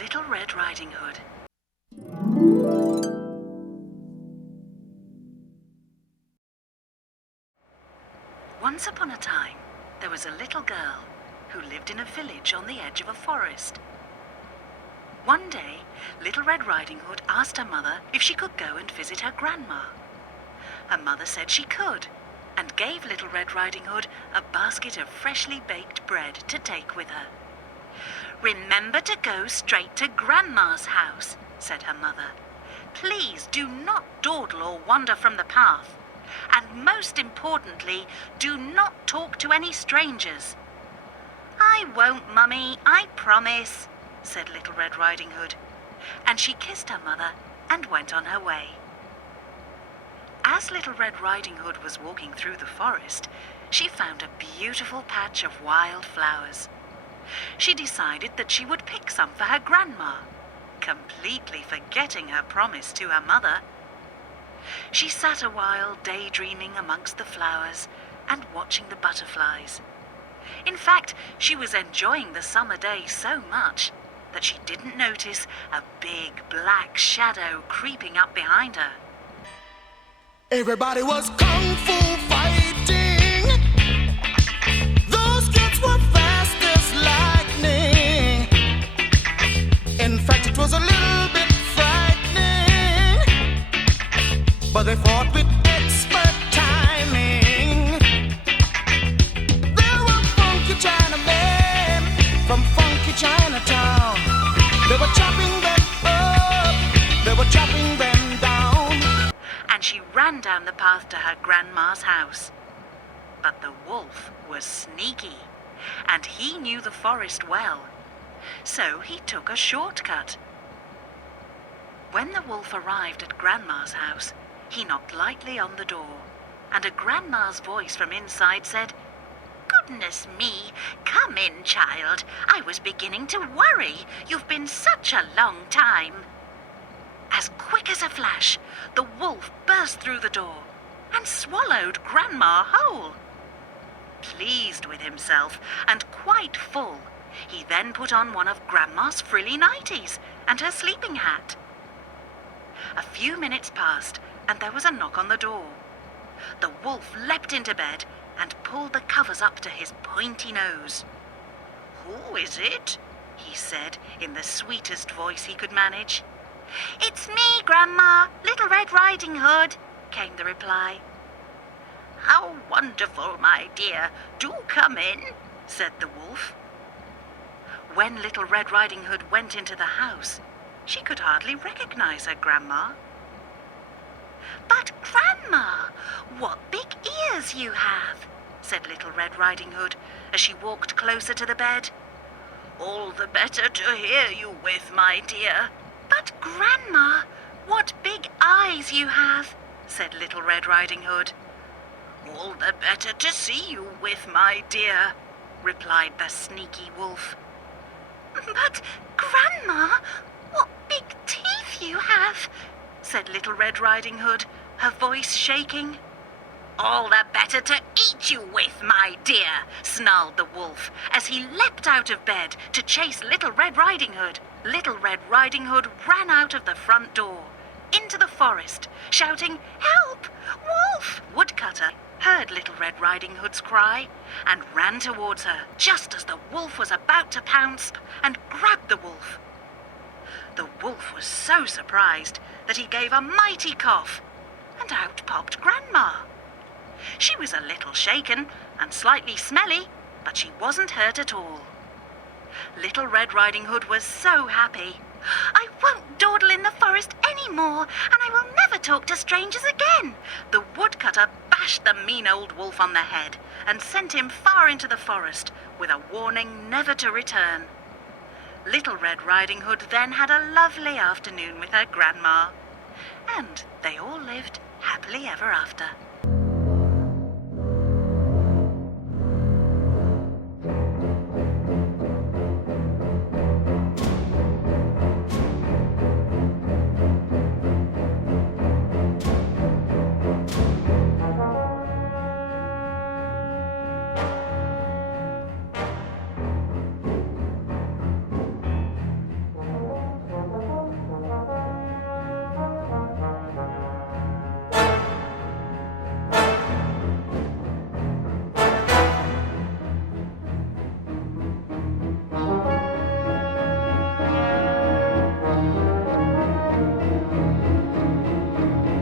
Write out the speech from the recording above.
Little Red Riding Hood. Once upon a time, there was a little girl who lived in a village on the edge of a forest. One day, Little Red Riding Hood asked her mother if she could go and visit her grandma. Her mother said she could, and gave Little Red Riding Hood a basket of freshly baked bread to take with her. "Remember to go straight to Grandma's house," said her mother. "Please do not dawdle or wander from the path. And most importantly, do not talk to any strangers." "I won't, Mummy, I promise," said Little Red Riding Hood. And she kissed her mother and went on her way. As Little Red Riding Hood was walking through the forest, she found a beautiful patch of wild flowers. She decided that she would pick some for her grandma, completely forgetting her promise to her mother. She sat a while daydreaming amongst the flowers and watching the butterflies. In fact, she was enjoying the summer day so much that she didn't notice a big black shadow creeping up behind her. Everybody was kung fu fighting. Those kids were fast as lightning. In fact, it was a little bit frightening, but they fought with expert timing. There were funky Chinamen from funky Chinatown. They were chopping them up, they were chopping them down. And she ran down the path to her grandma's house. But the wolf was sneaky, and he knew the forest well, so he took a shortcut. When the wolf arrived at Grandma's house, he knocked lightly on the door, and a grandma's voice from inside said, "Goodness me, come in, child. I was beginning to worry. You've been such a long time." As quick as a flash, the wolf burst through the door and swallowed Grandma whole. Pleased with himself and quite full, he then put on one of Grandma's frilly nighties and her sleeping hat. A few minutes passed and there was a knock on the door. The wolf leapt into bed and pulled the covers up to his pointy nose. "Who is it?" he said in the sweetest voice he could manage. "It's me, Grandma, Little Red Riding Hood," came the reply. "How wonderful, my dear. Do come in," said the wolf. When Little Red Riding Hood went into the house, she could hardly recognize her grandma. "But, Grandma, what big ears you have," said Little Red Riding Hood as she walked closer to the bed. "All the better to hear you with, my dear." "But, Grandma, what big eyes you have," said Little Red Riding Hood. "All the better to see you with, my dear," replied the sneaky wolf. "But, Grandma, what big teeth you have," said Little Red Riding Hood, her voice shaking. "All the better to eat you with, my dear," snarled the wolf as he leapt out of bed to chase Little Red Riding Hood. Little Red Riding Hood ran out of the front door, into the forest, shouting, "Help! Wolf!" Woodcutter heard Little Red Riding Hood's cry and ran towards her just as the wolf was about to pounce and grab the wolf. The wolf was so surprised that he gave a mighty cough, and out popped Grandma. She was a little shaken and slightly smelly, but she wasn't hurt at all. Little Red Riding Hood was so happy. "I won't dawdle in the forest any more, and I will never talk to strangers again." The woodcutter bashed the mean old wolf on the head and sent him far into the forest with a warning never to return. Little Red Riding Hood then had a lovely afternoon with her grandma, and they all lived happily ever after.